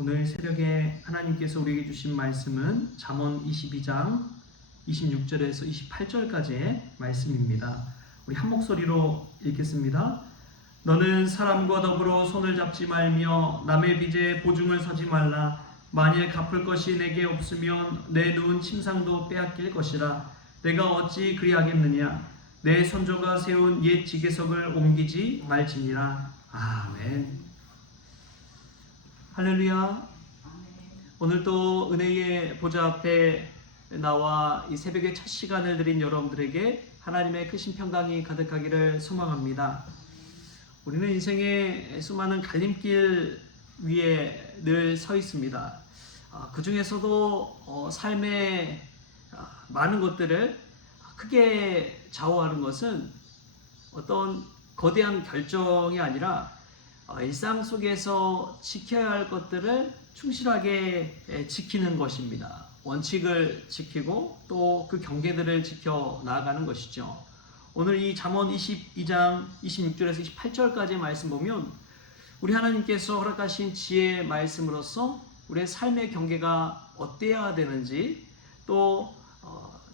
오늘 새벽에 하나님께서 우리에게 주신 말씀은 잠언 22장 26절에서 28절까지의 말씀입니다. 우리 한 목소리로 읽겠습니다. 너는 사람과 더불어 손을 잡지 말며 남의 빚에 보증을 서지 말라. 만일 갚을 것이 내게 없으면 내 누운 침상도 빼앗길 것이라. 내가 어찌 그리하겠느냐. 내 선조가 세운 옛 지계석을 옮기지 말지니라. 아멘. 할렐루야. 오늘 또 은혜의 보좌 앞에 나와 이 새벽의 첫 시간을 드린 여러분들에게 하나님의 크신 평강이 가득하기를 소망합니다. 우리는 인생의 수많은 갈림길 위에 늘 서 있습니다. 그 중에서도 삶의 많은 것들을 크게 좌우하는 것은 어떤 거대한 결정이 아니라 일상 속에서 지켜야 할 것들을 충실하게 지키는 것입니다. 원칙을 지키고 또 그 경계들을 지켜 나아가는 것이죠. 오늘 이 잠언 22장 26절에서 28절까지의 말씀 보면 우리 하나님께서 허락하신 지혜의 말씀으로서 우리의 삶의 경계가 어때야 되는지, 또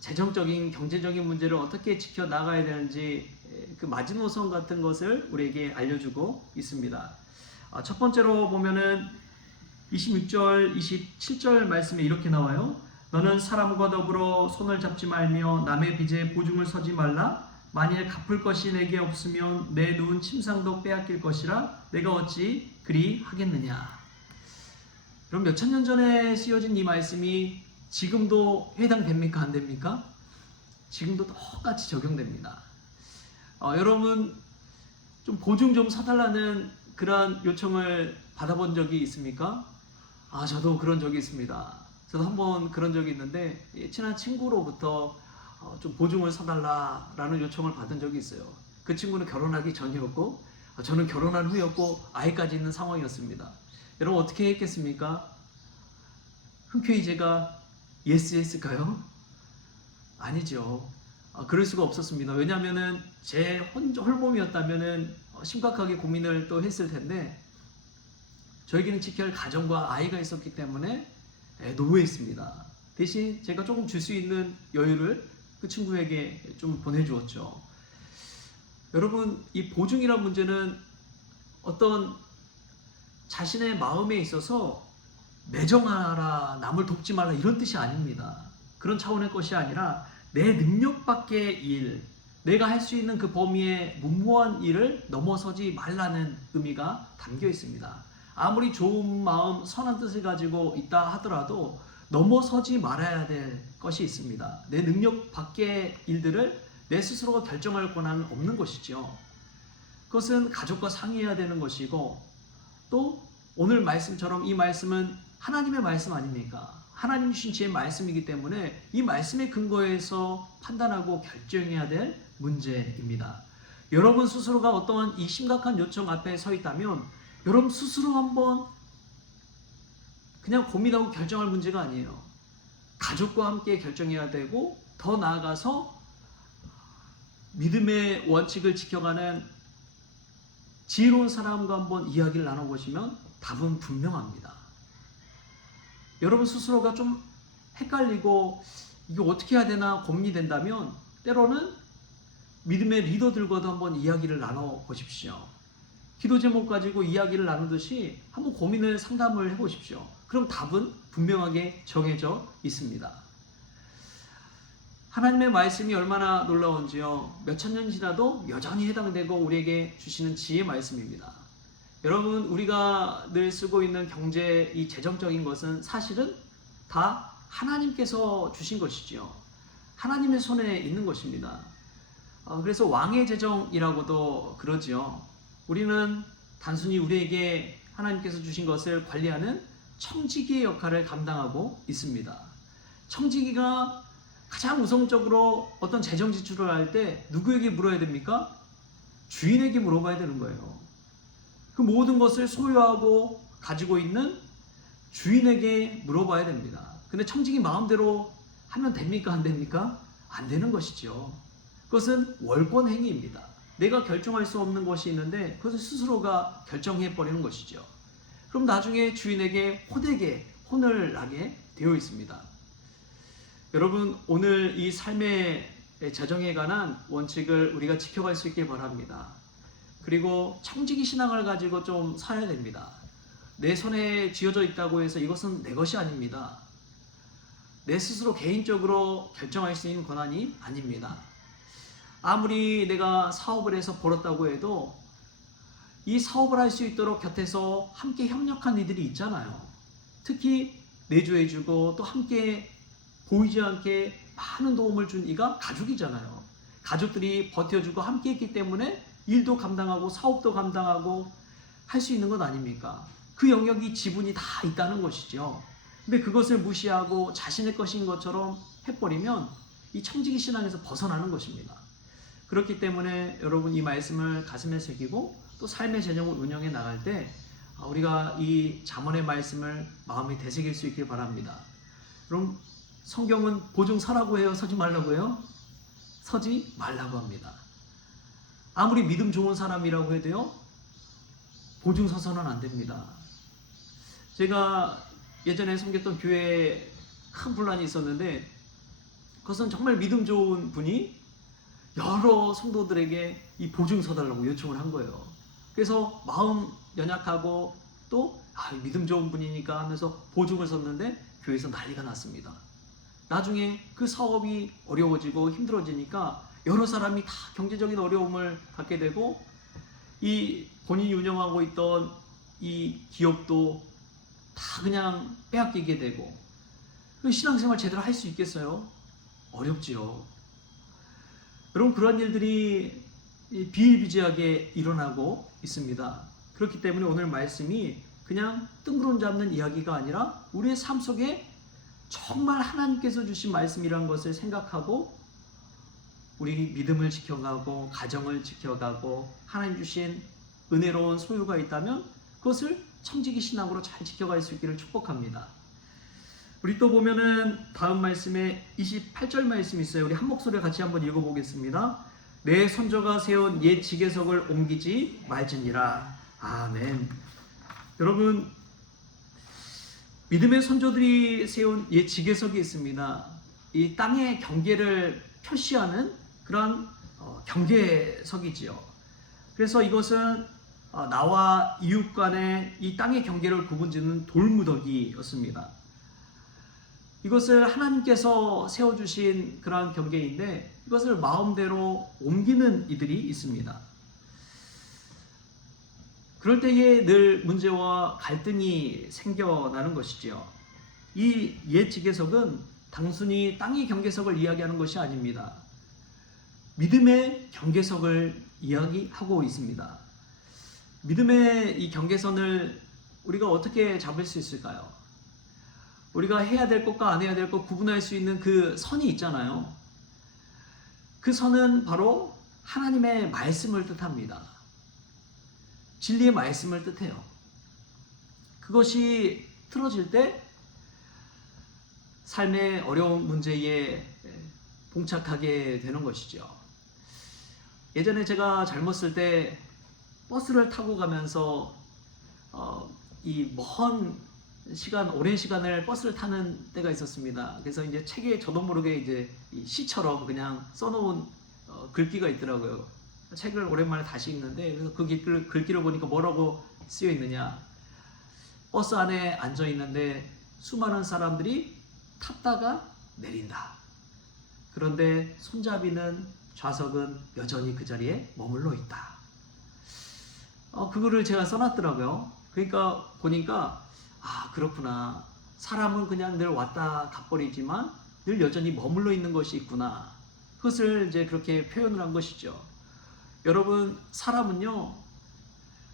재정적인 경제적인 문제를 어떻게 지켜 나가야 되는지 그 마지노선 같은 것을 우리에게 알려주고 있습니다. 첫 번째로 보면은 26절, 27절 말씀에 이렇게 나와요. 너는 사람과 더불어 손을 잡지 말며 남의 빚에 보증을 서지 말라. 만일 갚을 것이 내게 없으면 내 누운 침상도 빼앗길 것이라. 내가 어찌 그리 하겠느냐. 그럼 몇천 년 전에 쓰여진 이 말씀이 지금도 해당됩니까? 안 됩니까? 지금도 똑같이 적용됩니다. 여러분 좀 보증 좀 서달라는 그런 요청을 받아본 적이 있습니까? 저도 그런 적이 있습니다. 저도 한번 그런 적이 있는데 친한 친구로부터 좀 보증을 서달라라는 요청을 받은 적이 있어요. 그 친구는 결혼하기 전이었고 저는 결혼한 후였고 아이까지 있는 상황이었습니다. 여러분 어떻게 했겠습니까? 흔쾌히 제가 예스 했을까요? 아니죠. 그럴 수가 없었습니다. 왜냐하면은 제 홀몸이었다면은 심각하게 고민을 또 했을 텐데 저에게는 지켜야 할 가정과 아이가 있었기 때문에 노회했습니다. 대신 제가 조금 줄 수 있는 여유를 그 친구에게 좀 보내주었죠. 여러분 이 보증이란 문제는 어떤 자신의 마음에 있어서 매정하라, 남을 돕지 말라 이런 뜻이 아닙니다. 그런 차원의 것이 아니라 내 능력 밖의 일, 내가 할 수 있는 그 범위의 무모한 일을 넘어서지 말라는 의미가 담겨 있습니다. 아무리 좋은 마음, 선한 뜻을 가지고 있다 하더라도 넘어서지 말아야 될 것이 있습니다. 내 능력 밖의 일들을 내 스스로가 결정할 권한은 없는 것이죠. 그것은 가족과 상의해야 되는 것이고, 또 오늘 말씀처럼 이 말씀은 하나님의 말씀 아닙니까? 하나님 주신 지의 말씀이기 때문에 이 말씀의 근거에서 판단하고 결정해야 될 문제입니다. 여러분 스스로가 어떠한 이 심각한 요청 앞에 서 있다면 여러분 스스로 한번 그냥 고민하고 결정할 문제가 아니에요. 가족과 함께 결정해야 되고, 더 나아가서 믿음의 원칙을 지켜가는 지혜로운 사람과 한번 이야기를 나눠보시면 답은 분명합니다. 여러분 스스로가 좀 헷갈리고 이게 어떻게 해야 되나 고민이 된다면 때로는 믿음의 리더들과도 한번 이야기를 나눠보십시오. 기도 제목 가지고 이야기를 나누듯이 한번 고민을 상담을 해보십시오. 그럼 답은 분명하게 정해져 있습니다. 하나님의 말씀이 얼마나 놀라운지요. 몇천 년 지나도 여전히 해당되고 우리에게 주시는 지혜의 말씀입니다. 여러분 우리가 늘 쓰고 있는 경제, 이 재정적인 것은 사실은 다 하나님께서 주신 것이죠. 하나님의 손에 있는 것입니다. 그래서 왕의 재정이라고도 그러지요. 우리는 단순히 우리에게 하나님께서 주신 것을 관리하는 청지기의 역할을 감당하고 있습니다. 청지기가 가장 우선적으로 어떤 재정 지출을 할 때 누구에게 물어야 됩니까? 주인에게 물어봐야 되는 거예요. 그 모든 것을 소유하고 가지고 있는 주인에게 물어봐야 됩니다. 근데 청지기 마음대로 하면 됩니까? 안 됩니까? 안 되는 것이죠. 그것은 월권 행위입니다. 내가 결정할 수 없는 것이 있는데 그것을 스스로가 결정해 버리는 것이죠. 그럼 나중에 주인에게 혼을 나게 되어 있습니다. 여러분, 오늘 이 삶의 재정에 관한 원칙을 우리가 지켜갈 수 있길 바랍니다. 그리고 청지기 신앙을 가지고 좀 살아야 됩니다. 내 손에 쥐어져 있다고 해서 이것은 내 것이 아닙니다. 내 스스로 개인적으로 결정할 수 있는 권한이 아닙니다. 아무리 내가 사업을 해서 벌었다고 해도 이 사업을 할 수 있도록 곁에서 함께 협력한 이들이 있잖아요. 특히 내조해주고 또 함께 보이지 않게 많은 도움을 준 이가 가족이잖아요. 가족들이 버텨주고 함께 했기 때문에 일도 감당하고 사업도 감당하고 할 수 있는 것 아닙니까? 그 영역이 지분이 다 있다는 것이죠. 근데 그것을 무시하고 자신의 것인 것처럼 해버리면 이 청지기 신앙에서 벗어나는 것입니다. 그렇기 때문에 여러분, 이 말씀을 가슴에 새기고 또 삶의 재정을 운영해 나갈 때 우리가 이 잠언의 말씀을 마음에 되새길 수 있길 바랍니다. 그럼 성경은 보증 서라고 해요? 서지 말라고 해요? 서지 말라고 합니다. 아무리 믿음 좋은 사람이라고 해도요, 보증 서서는 안 됩니다. 제가 예전에 섬겼던 교회에 큰 분란이 있었는데, 그것은 정말 믿음 좋은 분이 여러 성도들에게 이 보증 서달라고 요청을 한 거예요. 그래서 마음 연약하고 또 믿음 좋은 분이니까 하면서 보증을 섰는데 교회에서 난리가 났습니다. 나중에 그 사업이 어려워지고 힘들어지니까 여러 사람이 다 경제적인 어려움을 갖게 되고, 이 본인이 운영하고 있던 이 기업도 다 그냥 빼앗기게 되고, 신앙생활 제대로 할 수 있겠어요? 어렵지요. 여러분, 그런 일들이 비일비재하게 일어나고 있습니다. 그렇기 때문에 오늘 말씀이 그냥 뜬구름 잡는 이야기가 아니라 우리의 삶 속에 정말 하나님께서 주신 말씀이라는 것을 생각하고 우리 믿음을 지켜가고 가정을 지켜가고 하나님 주신 은혜로운 소유가 있다면 그것을 청지기 신앙으로 잘 지켜갈 수 있기를 축복합니다. 우리 또 보면은 다음 말씀에 28절 말씀이 있어요. 우리 한 목소리로 같이 한번 읽어보겠습니다. 내 손조가 세운 옛 지계석을 옮기지 말지니라. 아멘. 여러분, 믿음의 선조들이 세운 옛 지계석이 있습니다. 이 땅의 경계를 표시하는 그런 경계석이지요. 그래서 이것은 나와 이웃 간의 이 땅의 경계를 구분짓는 돌무더기였습니다. 이것을 하나님께서 세워주신 그러한 경계인데 이것을 마음대로 옮기는 이들이 있습니다. 그럴 때에 늘 문제와 갈등이 생겨나는 것이지요. 이 옛 지계석은 단순히 땅의 경계석을 이야기하는 것이 아닙니다. 믿음의 경계석을 이야기하고 있습니다. 믿음의 이 경계선을 우리가 어떻게 잡을 수 있을까요? 우리가 해야 될 것과 안 해야 될 것 구분할 수 있는 그 선이 있잖아요. 그 선은 바로 하나님의 말씀을 뜻합니다. 진리의 말씀을 뜻해요. 그것이 틀어질 때 삶의 어려운 문제에 봉착하게 되는 것이죠. 예전에 제가 젊었을 때 버스를 타고 가면서 이 먼 시간, 오랜 시간을 버스를 타는 때가 있었습니다. 그래서 이제 책에 저도 모르게 이제 시처럼 그냥 써놓은 글귀가 있더라고요. 책을 오랜만에 다시 읽는데, 그래서 그 글귀를 보니까 뭐라고 쓰여 있느냐. 버스 안에 앉아 있는데 수많은 사람들이 탔다가 내린다. 그런데 손잡이는 좌석은 여전히 그 자리에 머물러 있다. 그 글을 제가 써놨더라고요. 그러니까 보니까 그렇구나. 사람은 그냥 늘 왔다 가버리지만 늘 여전히 머물러 있는 것이 있구나. 그것을 이제 그렇게 표현을 한 것이죠. 여러분, 사람은요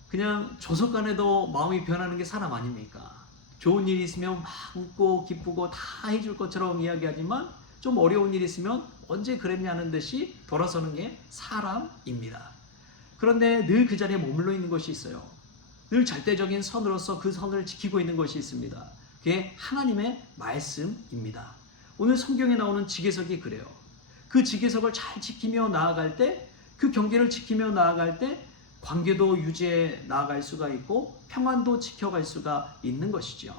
그냥 조석간에도 마음이 변하는 게 사람 아닙니까? 좋은 일이 있으면 막 웃고 기쁘고 다 해줄 것처럼 이야기하지만 좀 어려운 일이 있으면 언제 그랬냐는 듯이 돌아서는 게 사람입니다. 그런데 늘 그 자리에 머물러 있는 것이 있어요. 늘 절대적인 선으로서 그 선을 지키고 있는 것이 있습니다. 그게 하나님의 말씀입니다. 오늘 성경에 나오는 지계석이 그래요. 그 지계석을 잘 지키며 나아갈 때, 그 경계를 지키며 나아갈 때 관계도 유지해 나아갈 수가 있고 평안도 지켜갈 수가 있는 것이죠.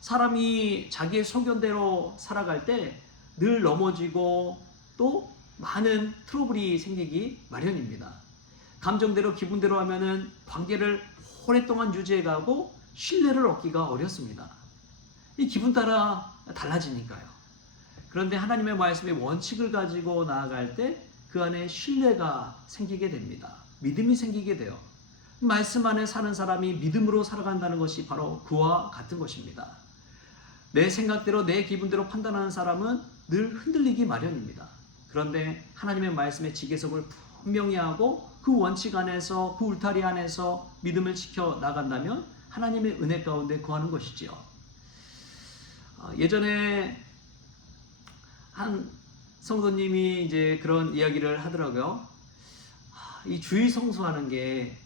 사람이 자기의 소견대로 살아갈 때 늘 넘어지고 또 많은 트러블이 생기기 마련입니다. 감정대로 기분대로 하면은 관계를 오랫동안 유지해 가고 신뢰를 얻기가 어렵습니다. 이 기분 따라 달라지니까요. 그런데 하나님의 말씀의 원칙을 가지고 나아갈 때 그 안에 신뢰가 생기게 됩니다. 믿음이 생기게 돼요. 말씀 안에 사는 사람이 믿음으로 살아간다는 것이 바로 그와 같은 것입니다. 내 생각대로 내 기분대로 판단하는 사람은 늘 흔들리기 마련입니다. 그런데 하나님의 말씀의 지계석을 분명히 하고 그 원칙 안에서 그 울타리 안에서 믿음을 지켜 나간다면 하나님의 은혜 가운데 거하는 것이지요. 예전에 한 성도님이 이제 그런 이야기를 하더라고요. 이 주일 성수하는 게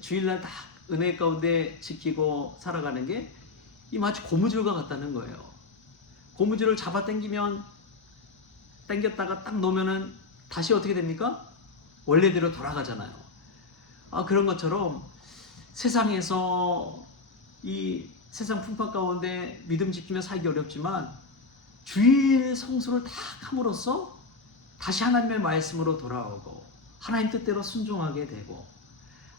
주일날 딱 은혜 가운데 지키고 살아가는 게 이 마치 고무줄과 같다는 거예요. 고무줄을 잡아 당겼다가 딱 놓으면은 다시 어떻게 됩니까? 원래대로 돌아가잖아요. 그런 것처럼 세상에서 이 세상 풍파 가운데 믿음 지키며 살기 어렵지만 주일 성수를 다 함으로써 다시 하나님의 말씀으로 돌아오고 하나님 뜻대로 순종하게 되고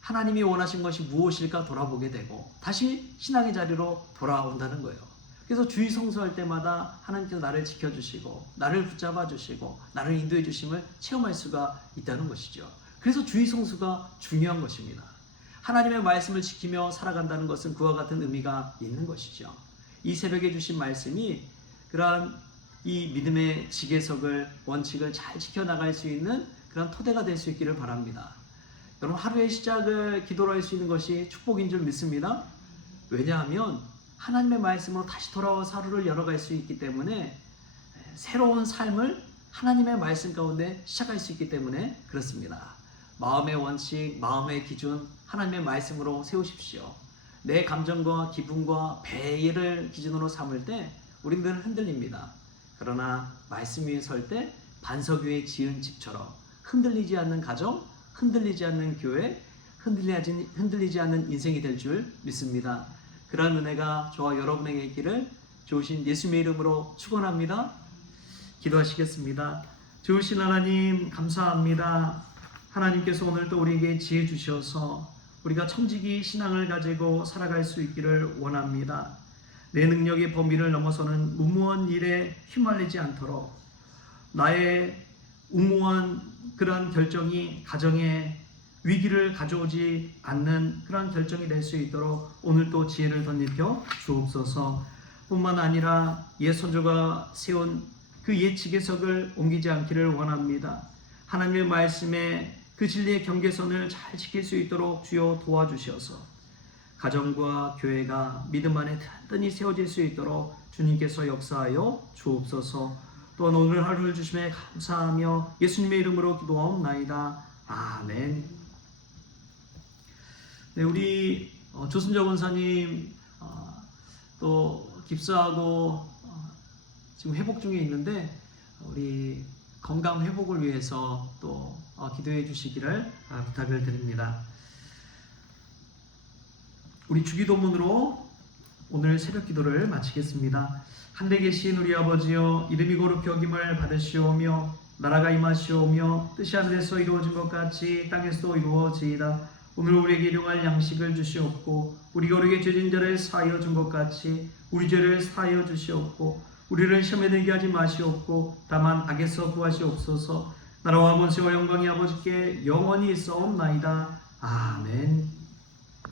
하나님이 원하신 것이 무엇일까 돌아보게 되고 다시 신앙의 자리로 돌아온다는 거예요. 그래서 주일 성수할 때마다 하나님께서 나를 지켜주시고 나를 붙잡아 주시고 나를 인도해 주심을 체험할 수가 있다는 것이죠. 그래서 주일 성수가 중요한 것입니다. 하나님의 말씀을 지키며 살아간다는 것은 그와 같은 의미가 있는 것이죠. 이 새벽에 주신 말씀이 그러한 이 믿음의 지계석을 원칙을 잘 지켜나갈 수 있는 그런 토대가 될 수 있기를 바랍니다. 여러분, 하루의 시작을 기도로 할 수 있는 것이 축복인 줄 믿습니다. 왜냐하면 하나님의 말씀으로 다시 돌아와서 하루를 열어갈 수 있기 때문에 새로운 삶을 하나님의 말씀 가운데 시작할 수 있기 때문에 그렇습니다. 마음의 원칙, 마음의 기준 하나님의 말씀으로 세우십시오. 내 감정과 기분과 배를 기준으로 삼을 때 우리는 늘 흔들립니다. 그러나 말씀 위에 설 때 반석 위에 지은 집처럼 흔들리지 않는 가정, 흔들리지 않는 교회, 흔들리지 않는 인생이 될 줄 믿습니다. 그러한 은혜가 저와 여러분에게 있기를 좋으신 예수님의 이름으로 축원합니다. 기도하시겠습니다. 좋으신 하나님 감사합니다. 하나님께서 오늘도 우리에게 지혜 주셔서 우리가 청지기 신앙을 가지고 살아갈 수 있기를 원합니다. 내 능력의 범위를 넘어서는 무모한 일에 휘말리지 않도록 나의 무모한 그런 결정이 가정에 위기를 가져오지 않는 그런 결정이 될 수 있도록 오늘도 지혜를 덧입혀 주옵소서. 뿐만 아니라 옛 선조가 세운 그 옛 지계석을 옮기지 않기를 원합니다. 하나님의 말씀에 그 진리의 경계선을 잘 지킬 수 있도록 주여 도와주셔서 가정과 교회가 믿음 안에 든든히 세워질 수 있도록 주님께서 역사하여 주옵소서. 또한 오늘 하루를 주심에 감사하며 예수님의 이름으로 기도하옵나이다. 아멘. 네, 우리 조순정 원사님 또 깁스하고 지금 회복 중에 있는데 우리 건강 회복을 위해서 또 기도해 주시기를 부탁을 드립니다. 우리 주기도문으로 오늘 새벽 기도를 마치겠습니다. 하늘에 계신 우리 아버지여, 이름이 거룩히 여김을 받으시오며 나라가 임하시오며 뜻이 하늘에서 이루어진 것 같이 땅에서도 이루어지이다. 오늘 우리에게 일용할 양식을 주시옵고 우리가 우리에게 죄진 자를 사하여 준 것 같이 우리 죄를 사하여 주시옵고 우리를 시험에 들게 하지 마시옵고 다만 악에서 구하시옵소서. 나라와 권세와 영광이 아버지께 영원히 있사옵나이다. 아멘.